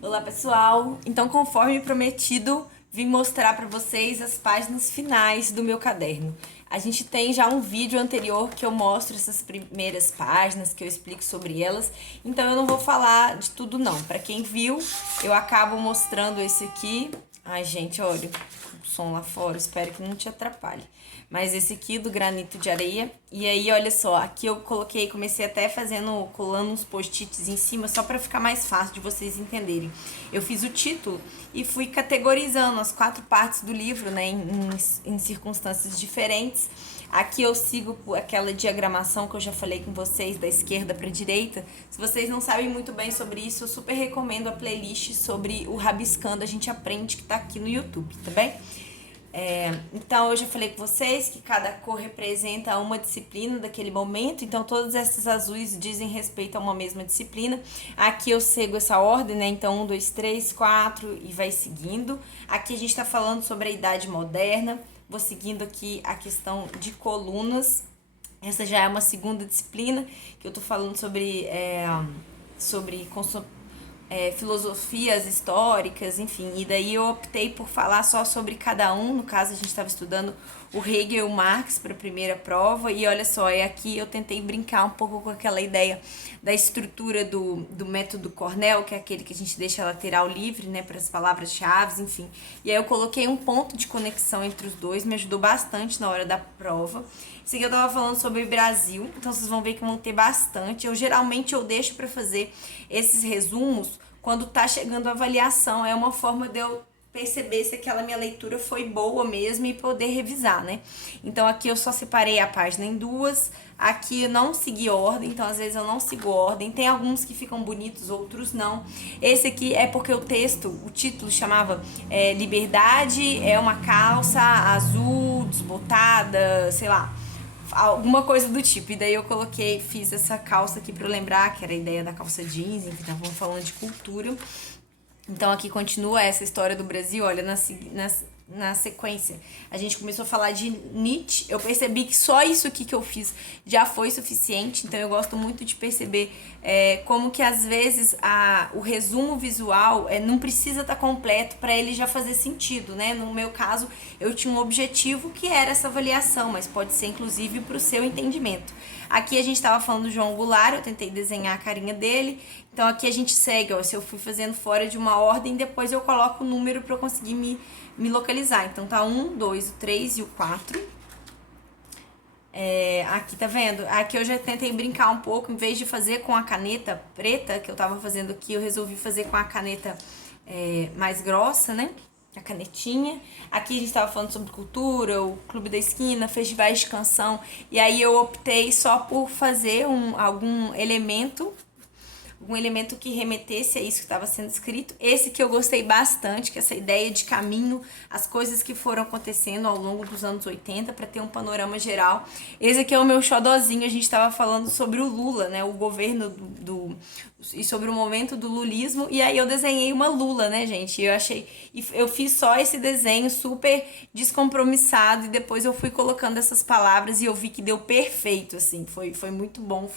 Olá pessoal, então conforme prometido, vim mostrar para vocês as páginas finais do meu caderno. A gente tem já um vídeo anterior que eu mostro essas primeiras páginas, que eu explico sobre elas, então eu não vou falar de tudo não. Para quem viu, eu acabo mostrando esse aqui. Ai gente, olha o som lá fora, espero que não te atrapalhe. Mas esse aqui do granito de areia. E aí, olha só, aqui eu comecei até colando uns post-its em cima, só para ficar mais fácil de vocês entenderem. Eu fiz o título e fui categorizando as 4 partes do livro, né, em circunstâncias diferentes. Aqui eu sigo aquela diagramação que eu já falei com vocês, da esquerda para a direita. Se vocês não sabem muito bem sobre isso, eu super recomendo a playlist sobre o Rabiscando, a gente aprende, que tá aqui no YouTube, tá bem? Então, eu já falei com vocês que cada cor representa uma disciplina daquele momento, então todos esses azuis dizem respeito a uma mesma disciplina. Aqui eu sigo essa ordem, né? Então, 1, 2, 3, 4 e vai seguindo. Aqui a gente tá falando sobre a Idade Moderna. Vou seguindo aqui a questão de colunas. Essa já é uma segunda disciplina, que eu tô falando sobre filosofias históricas, enfim. E daí eu optei por falar só sobre cada um. No caso, a gente estava estudando o Hegel e o Marx para a primeira prova. E olha só, aqui eu tentei brincar um pouco com aquela ideia da estrutura do método Cornell, que é aquele que a gente deixa a lateral livre, né, para as palavras-chave, enfim. E aí eu coloquei um ponto de conexão entre os dois, me ajudou bastante na hora da prova. Isso aqui eu tava falando sobre o Brasil, então vocês vão ver que vão ter bastante. Geralmente eu deixo para fazer esses resumos quando tá chegando a avaliação. É uma forma de eu perceber se aquela minha leitura foi boa mesmo e poder revisar, né? Então aqui eu só separei a página em duas. Aqui eu não segui ordem, então às vezes eu não sigo ordem. Tem alguns que ficam bonitos, outros não. Esse aqui é porque o título chamava Liberdade é uma calça azul desbotada, sei lá, alguma coisa do tipo. E daí eu fiz essa calça aqui pra eu lembrar, que era a ideia da calça jeans, enfim, estavam falando de cultura. Então aqui continua essa história do Brasil, olha, na sequência. A gente começou a falar de Nietzsche, eu percebi que só isso aqui que eu fiz já foi suficiente, então eu gosto muito de perceber como que às vezes o resumo visual não precisa estar completo para ele já fazer sentido, né? No meu caso, eu tinha um objetivo que era essa avaliação, mas pode ser inclusive para o seu entendimento. Aqui a gente estava falando do João Goulart, eu tentei desenhar a carinha dele. Então aqui a gente segue, ó, se eu fui fazendo fora de uma ordem, depois eu coloco o número para eu conseguir me localizar. Então tá 1, 2, o 3 e o 4. Aqui tá vendo? Aqui eu já tentei brincar um pouco, em vez de fazer com a caneta preta, que eu tava fazendo aqui, eu resolvi fazer com a caneta mais grossa, né? A canetinha. Aqui a gente tava falando sobre cultura, o Clube da Esquina, festivais de canção. E aí eu optei só por fazer algum elemento que remetesse a isso que estava sendo escrito. Esse que eu gostei bastante, que é essa ideia de caminho, as coisas que foram acontecendo ao longo dos anos 80 para ter um panorama geral. Esse aqui é o meu xodozinho, a gente estava falando sobre o Lula, né, o governo e sobre o momento do lulismo, e aí eu desenhei uma Lula, né, gente? Eu fiz só esse desenho super descompromissado e depois eu fui colocando essas palavras e eu vi que deu perfeito, assim, foi muito bom,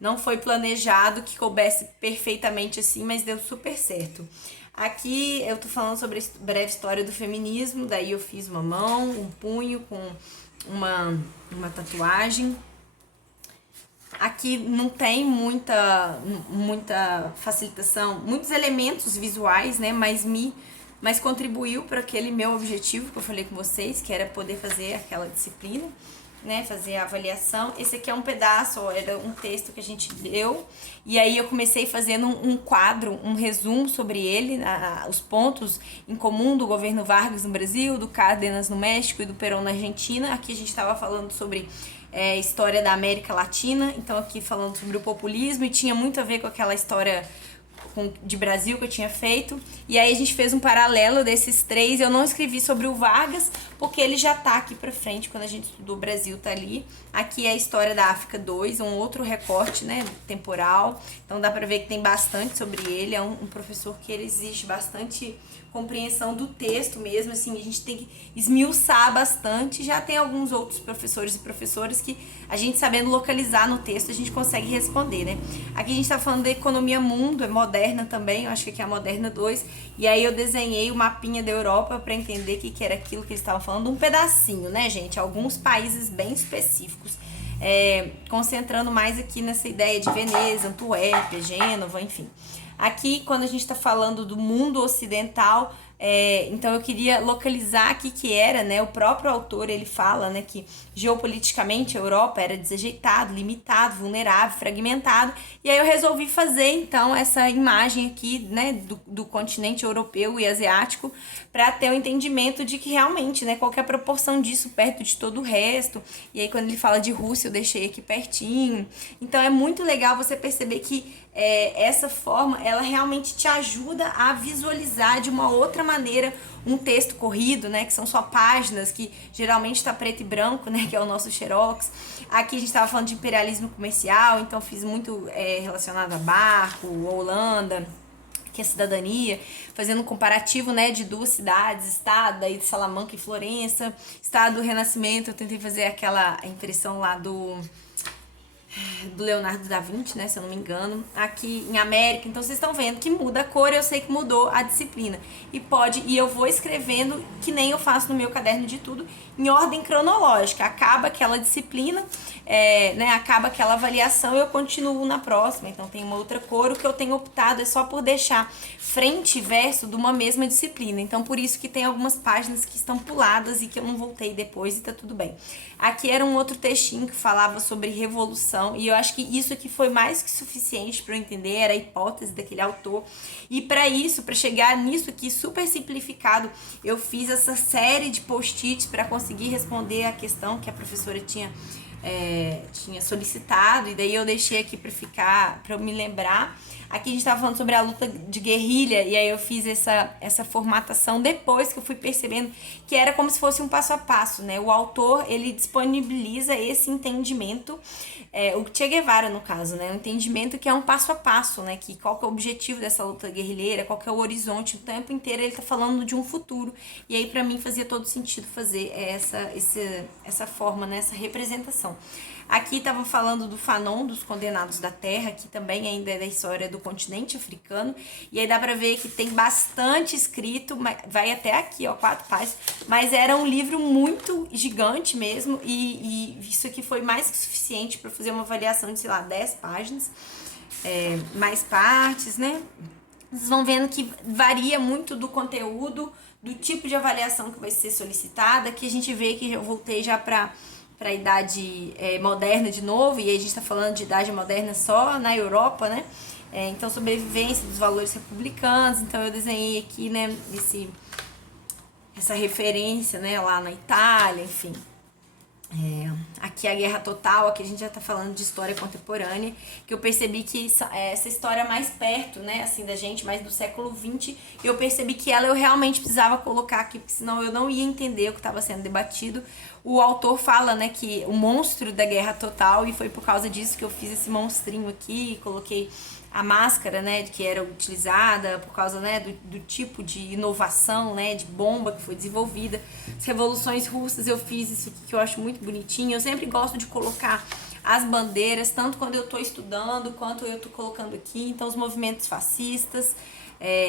não foi planejado que coubesse perfeitamente assim, mas deu super certo. Aqui eu tô falando sobre a breve história do feminismo, daí eu fiz uma mão, um punho com uma tatuagem. Aqui não tem muita facilitação, muitos elementos visuais, né, mas contribuiu para aquele meu objetivo que eu falei com vocês, que era poder fazer aquela disciplina, né, fazer a avaliação. Esse aqui é um pedaço, ó, era um texto que a gente deu, e aí eu comecei fazendo um quadro, um resumo sobre ele, os pontos em comum do governo Vargas no Brasil, do Cárdenas no México e do Perón na Argentina. Aqui a gente estava falando sobre história da América Latina, então aqui falando sobre o populismo, e tinha muito a ver com aquela história de Brasil que eu tinha feito. E aí a gente fez um paralelo desses três. Eu não escrevi sobre o Vargas, porque ele já tá aqui pra frente, quando a gente estudou o Brasil tá ali. Aqui é a história da África 2, um outro recorte, né, temporal. Então dá pra ver que tem bastante sobre ele, é um professor que ele exige bastante compreensão do texto mesmo, assim, a gente tem que esmiuçar bastante. Já tem alguns outros professores e professoras que a gente sabendo localizar no texto, a gente consegue responder, né? Aqui a gente tá falando da economia mundo, é moderna também, eu acho que aqui é a moderna 2, e aí eu desenhei o mapinha da Europa para entender o que era aquilo que eles estavam falando, um pedacinho, né, gente? Alguns países bem específicos. Concentrando mais aqui nessa ideia de Veneza, Antuérpia, Gênova, enfim. Aqui, quando a gente está falando do mundo ocidental, então eu queria localizar aqui que era, né, o próprio autor, ele fala, né, que geopoliticamente a Europa era desajeitado, limitado, vulnerável, fragmentado, e aí eu resolvi fazer, então, essa imagem aqui, né, do continente europeu e asiático, para ter o entendimento de que realmente, né, qual que é a proporção disso perto de todo o resto, e aí quando ele fala de Rússia, eu deixei aqui pertinho, então é muito legal você perceber que essa forma, ela realmente te ajuda a visualizar de uma outra maneira um texto corrido, né, que são só páginas, que geralmente está preto e branco, né, que é o nosso Xerox. Aqui a gente estava falando de imperialismo comercial, então fiz muito relacionado a barco, Holanda, que é cidadania, fazendo um comparativo, né, de duas cidades, estado aí de Salamanca e Florença, estado do Renascimento. Eu tentei fazer aquela impressão lá do Leonardo da Vinci, né, se eu não me engano, aqui em América. Então vocês estão vendo que muda a cor, eu sei que mudou a disciplina. E eu vou escrevendo, que nem eu faço no meu caderno de tudo, em ordem cronológica. Acaba aquela disciplina, né, acaba aquela avaliação, eu continuo na próxima. Então tem uma outra cor. O que eu tenho optado é só por deixar frente e verso de uma mesma disciplina. Então por isso que tem algumas páginas que estão puladas e que eu não voltei depois e tá tudo bem. Aqui era um outro textinho que falava sobre revolução, e eu acho que isso aqui foi mais que suficiente para eu entender, era a hipótese daquele autor. E para isso, para chegar nisso aqui super simplificado, eu fiz essa série de post-its para conseguir responder a questão que a professora tinha solicitado, e daí eu deixei aqui para eu me lembrar. Aqui a gente estava falando sobre a luta de guerrilha, e aí eu fiz essa formatação depois que eu fui percebendo que era como se fosse um passo a passo, né? O autor, ele disponibiliza esse entendimento, o Che Guevara, no caso, né? Um entendimento que é um passo a passo, né? Que qual que é o objetivo dessa luta guerrilheira, qual que é o horizonte, o tempo inteiro ele tá falando de um futuro. E aí, para mim, fazia todo sentido fazer essa forma, né? Essa representação. Aqui estavam falando do Fanon, dos Condenados da Terra, que também ainda é da história do continente africano. E aí dá pra ver que tem bastante escrito, vai até aqui, ó, 4 páginas. Mas era um livro muito gigante mesmo, e isso aqui foi mais que suficiente para fazer uma avaliação de, sei lá, 10 páginas. Mais partes, né? Vocês vão vendo que varia muito do conteúdo, do tipo de avaliação que vai ser solicitada, que a gente vê que eu voltei já para a idade moderna de novo, e aí a gente está falando de idade moderna só na Europa, né? Então, sobrevivência dos valores republicanos. Então, eu desenhei aqui, né, essa referência, né, lá na Itália, enfim. Aqui a Guerra Total, aqui a gente já tá falando de história contemporânea, que eu percebi que essa história mais perto, né, assim, da gente, mais do século XX, eu percebi que ela eu realmente precisava colocar aqui, porque senão eu não ia entender o que estava sendo debatido. O autor fala, né, que o monstro da Guerra Total, e foi por causa disso que eu fiz esse monstrinho aqui, coloquei a máscara, né, que era utilizada por causa, né, do tipo de inovação, né, de bomba que foi desenvolvida. As revoluções russas, eu fiz isso aqui que eu acho muito bonitinho. Eu sempre gosto de colocar as bandeiras, tanto quando eu estou estudando, quanto eu estou colocando aqui. Então, os movimentos fascistas,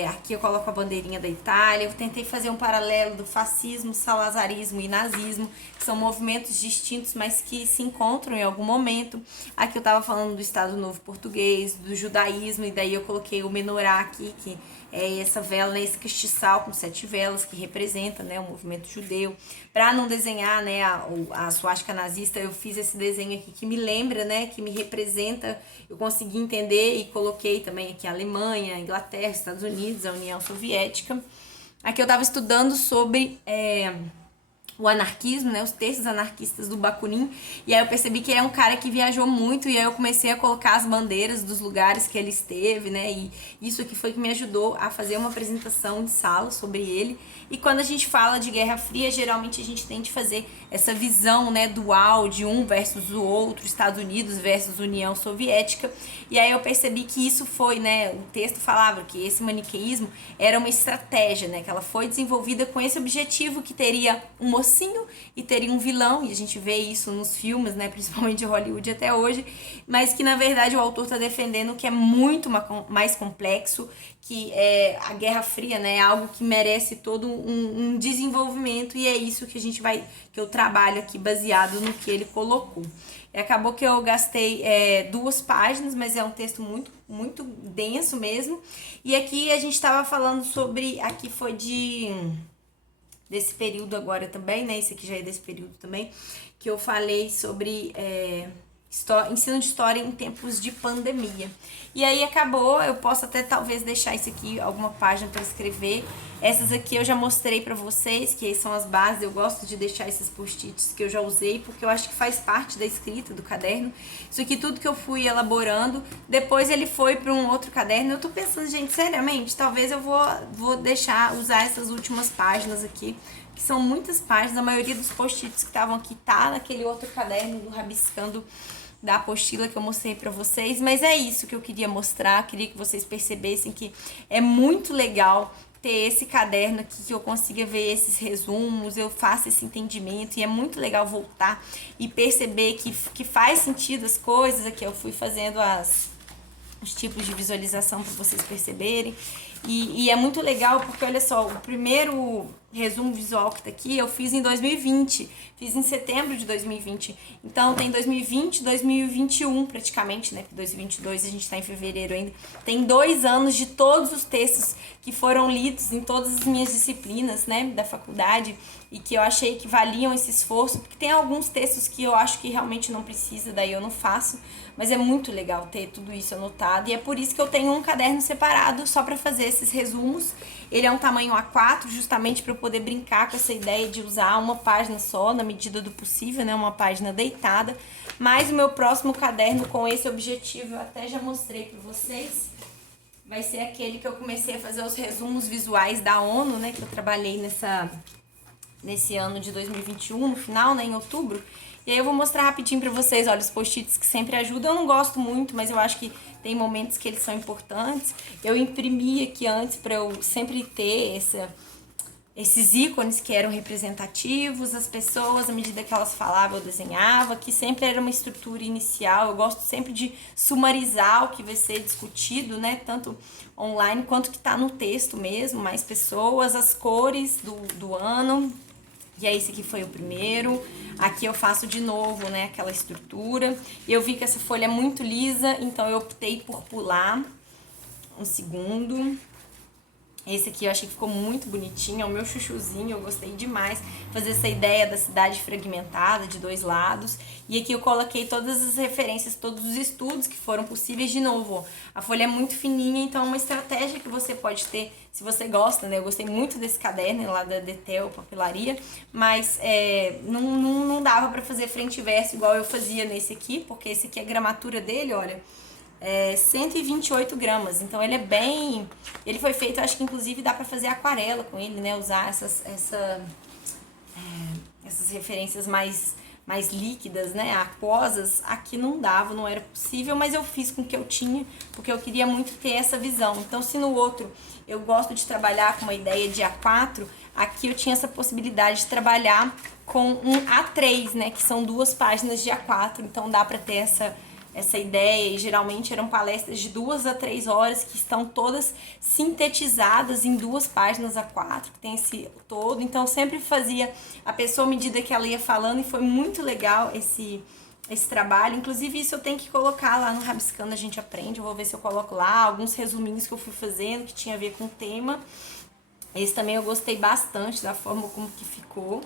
aqui eu coloco a bandeirinha da Itália. Eu tentei fazer um paralelo do fascismo, salazarismo e nazismo, que são movimentos distintos, mas que se encontram em algum momento. Aqui eu estava falando do Estado Novo Português, do judaísmo, e daí eu coloquei o menorá aqui, que é essa vela, né, esse castiçal com 7 velas, que representa, né, o movimento judeu. Para não desenhar, né, a suástica nazista, eu fiz esse desenho aqui que me lembra, né, que me representa. Eu consegui entender e coloquei também aqui a Alemanha, a Inglaterra, Estados Unidos, a União Soviética. Aqui eu estava estudando sobre o anarquismo, né, os textos anarquistas do Bakunin, e aí eu percebi que ele é um cara que viajou muito, e aí eu comecei a colocar as bandeiras dos lugares que ele esteve, né, e isso aqui foi que me ajudou a fazer uma apresentação de sala sobre ele. E quando a gente fala de Guerra Fria, geralmente a gente tende a fazer essa visão, né, dual de um versus o outro, Estados Unidos versus União Soviética, e aí eu percebi que isso foi, né, o texto falava que esse maniqueísmo era uma estratégia, né, que ela foi desenvolvida com esse objetivo, que teria um mocinho e teria um vilão, e a gente vê isso nos filmes, né, principalmente de Hollywood até hoje, mas que na verdade o autor está defendendo que é muito mais complexo, que a Guerra Fria, né, é algo que merece todo um desenvolvimento, e é isso que que eu trabalho aqui baseado no que ele colocou. E acabou que eu gastei 2 páginas, mas é um texto muito denso mesmo. E aqui a gente estava falando sobre, aqui foi desse período agora também, né? Esse aqui já é desse período também, que eu falei sobre ensino de história em tempos de pandemia. E aí acabou, eu posso até talvez deixar isso aqui, alguma página para escrever. Essas aqui eu já mostrei para vocês, que são as bases. Eu gosto de deixar esses post-its que eu já usei, porque eu acho que faz parte da escrita do caderno. Isso aqui tudo que eu fui elaborando, depois ele foi para um outro caderno. Eu tô pensando, gente, seriamente, talvez eu vou usar essas últimas páginas aqui, que são muitas páginas. A maioria dos post-its que estavam aqui tá naquele outro caderno do Rabiscando, da apostila que eu mostrei pra vocês, mas é isso que eu queria mostrar, queria que vocês percebessem que é muito legal ter esse caderno aqui, que eu consiga ver esses resumos, eu faço esse entendimento, e é muito legal voltar e perceber que faz sentido as coisas. Aqui eu fui fazendo os tipos de visualização para vocês perceberem. E é muito legal porque, olha só, o primeiro resumo visual que tá aqui eu fiz em 2020, fiz em setembro de 2020. Então tem 2020, 2021 praticamente, né? Porque 2022 a gente tá em fevereiro ainda. Tem 2 anos de todos os textos que foram lidos em todas as minhas disciplinas, né, da faculdade, e que eu achei que valiam esse esforço, porque tem alguns textos que eu acho que realmente não precisa, daí eu não faço, mas é muito legal ter tudo isso anotado, e é por isso que eu tenho um caderno separado só para fazer esses resumos. Ele é um tamanho A4, justamente para eu poder brincar com essa ideia de usar uma página só, na medida do possível, né, uma página deitada. Mas o meu próximo caderno com esse objetivo, eu até já mostrei para vocês, vai ser aquele que eu comecei a fazer os resumos visuais da ONU, né, que eu trabalhei nesse ano de 2021, no final, né, em outubro. E aí eu vou mostrar rapidinho pra vocês, olha, os post-its que sempre ajudam. Eu não gosto muito, mas eu acho que tem momentos que eles são importantes. Eu imprimi aqui antes pra eu sempre ter esses ícones que eram representativos, as pessoas, à medida que elas falavam, eu desenhava, que sempre era uma estrutura inicial. Eu gosto sempre de sumarizar o que vai ser discutido, né, tanto online quanto que tá no texto mesmo, mais pessoas, as cores do ano. E aí esse aqui foi o primeiro. Aqui eu faço de novo, né, aquela estrutura. Eu vi que essa folha é muito lisa, então eu optei por pular um segundo. Esse aqui eu achei que ficou muito bonitinho, é o meu chuchuzinho, eu gostei demais. Fazer essa ideia da cidade fragmentada, de 2 lados. E aqui eu coloquei todas as referências, todos os estudos que foram possíveis de novo. A folha é muito fininha, então é uma estratégia que você pode ter, se você gosta, né? Eu gostei muito desse caderno lá da Detel Papelaria, mas não dava pra fazer frente e verso igual eu fazia nesse aqui, porque esse aqui, a gramatura dele, olha, 128 gramas, então ele é bem... Ele foi feito, acho que inclusive dá pra fazer aquarela com ele, né? Usar essas referências mais líquidas, né? Aquosas. Aqui não dava, não era possível, mas eu fiz com o que eu tinha, porque eu queria muito ter essa visão. Então, se no outro eu gosto de trabalhar com uma ideia de A4, aqui eu tinha essa possibilidade de trabalhar com um A3, né? Que são 2 páginas de A4, então dá pra ter essa ideia, e geralmente eram palestras de 2 a 3 horas, que estão todas sintetizadas em 2 páginas A4, que tem esse todo. Então sempre fazia a pessoa à medida que ela ia falando, e foi muito legal esse trabalho. Inclusive isso eu tenho que colocar lá no Rabiscando, a gente aprende. Eu vou ver se eu coloco lá alguns resuminhos que eu fui fazendo, que tinha a ver com o tema. Esse também eu gostei bastante da forma como que ficou.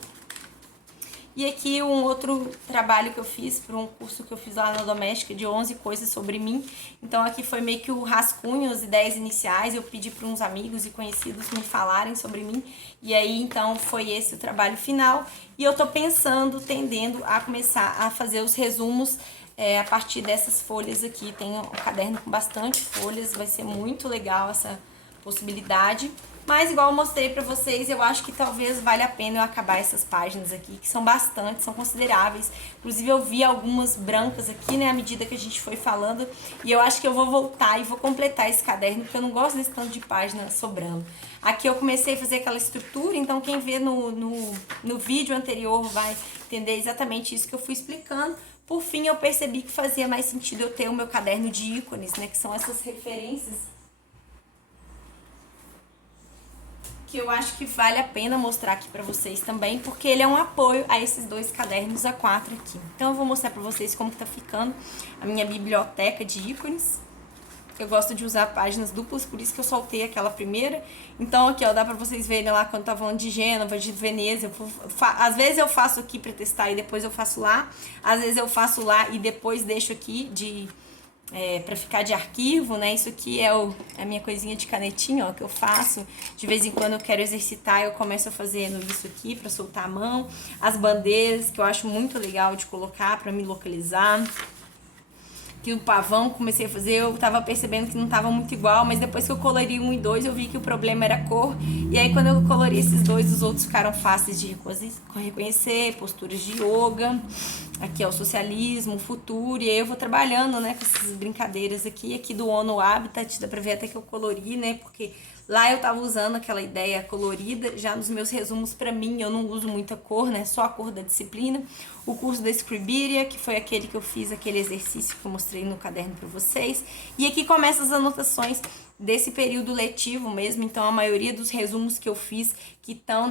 E aqui um outro trabalho que eu fiz para um curso que eu fiz lá na Doméstica de 11 coisas sobre mim. Então aqui foi meio que o rascunho, as ideias iniciais. Eu pedi para uns amigos e conhecidos me falarem sobre mim. E aí então foi esse o trabalho final. E eu tô pensando, tendendo a começar a fazer os resumos a partir dessas folhas aqui. Tem um caderno com bastante folhas, vai ser muito legal essa possibilidade. Mas igual eu mostrei pra vocês, eu acho que talvez valha a pena eu acabar essas páginas aqui, que são bastante, são consideráveis. Inclusive eu vi algumas brancas aqui, né, à medida que a gente foi falando. E eu acho que eu vou voltar e vou completar esse caderno, porque eu não gosto desse tanto de página sobrando. Aqui eu comecei a fazer aquela estrutura, então quem vê no vídeo anterior vai entender exatamente isso que eu fui explicando. Por fim, eu percebi que fazia mais sentido eu ter o meu caderno de ícones, né, que são essas referências que eu acho que vale a pena mostrar aqui pra vocês também, porque ele é um apoio a esses dois cadernos A4 aqui. Então eu vou mostrar pra vocês como que tá ficando a minha biblioteca de ícones. Eu gosto de usar páginas duplas, por isso que eu soltei aquela primeira. Então aqui, ó, dá pra vocês verem lá quando tá falando de Gênova, de Veneza. Às vezes eu faço aqui pra testar e depois eu faço lá. Às vezes eu faço lá e depois deixo aqui pra ficar de arquivo, né? Isso aqui é a minha coisinha de canetinha, ó, que eu faço. De vez em quando eu quero exercitar, eu começo fazendo isso aqui pra soltar a mão. As bandeiras, que eu acho muito legal de colocar pra me localizar. Que o pavão comecei a fazer, eu tava percebendo que não tava muito igual, mas depois que eu colori 1 e 2, eu vi que o problema era a cor. E aí quando eu colori esses dois, os outros ficaram fáceis de reconhecer, posturas de yoga. Aqui é o socialismo, o futuro, e aí eu vou trabalhando, né, com essas brincadeiras aqui do ONU Habitat, dá pra ver até que eu colori, né, porque lá eu tava usando aquela ideia colorida, já nos meus resumos pra mim eu não uso muita cor, né, só a cor da disciplina. O curso da Scriberia, que foi aquele que eu fiz, aquele exercício que eu mostrei no caderno pra vocês. E aqui começam as anotações desse período letivo mesmo, então a maioria dos resumos que eu fiz, que estão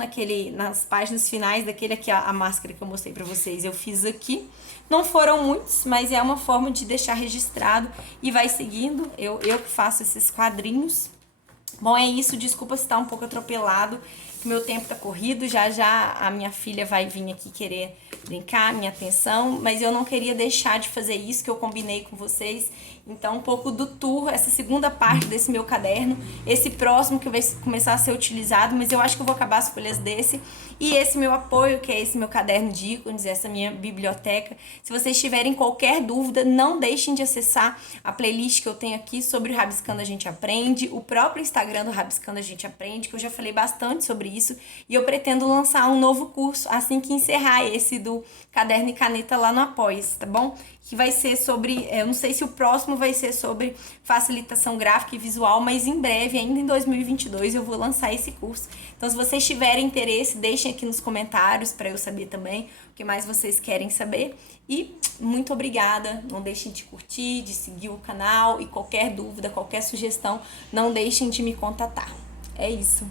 nas páginas finais daquele aqui, a máscara que eu mostrei pra vocês, eu fiz aqui. Não foram muitos, mas é uma forma de deixar registrado e vai seguindo, eu que faço esses quadrinhos. Bom, é isso, desculpa se tá um pouco atropelado, que meu tempo tá corrido, já já a minha filha vai vir aqui querer brincar, minha atenção, mas eu não queria deixar de fazer isso que eu combinei com vocês. Então, um pouco do tour, essa segunda parte desse meu caderno, esse próximo que vai começar a ser utilizado, mas eu acho que eu vou acabar as folhas desse, e esse meu apoio, que é esse meu caderno de ícones, essa minha biblioteca. Se vocês tiverem qualquer dúvida, não deixem de acessar a playlist que eu tenho aqui sobre o Rabiscando a Gente Aprende, o próprio Instagram do Rabiscando a Gente Aprende, que eu já falei bastante sobre isso, e eu pretendo lançar um novo curso assim que encerrar esse do Caderno e Caneta lá no Apoia-se, tá bom? Que vai ser sobre, eu não sei se o próximo vai ser sobre facilitação gráfica e visual, mas em breve, ainda em 2022, eu vou lançar esse curso. Então, se vocês tiverem interesse, deixem aqui nos comentários para eu saber também o que mais vocês querem saber. E muito obrigada, não deixem de curtir, de seguir o canal, e qualquer dúvida, qualquer sugestão, não deixem de me contatar. É isso.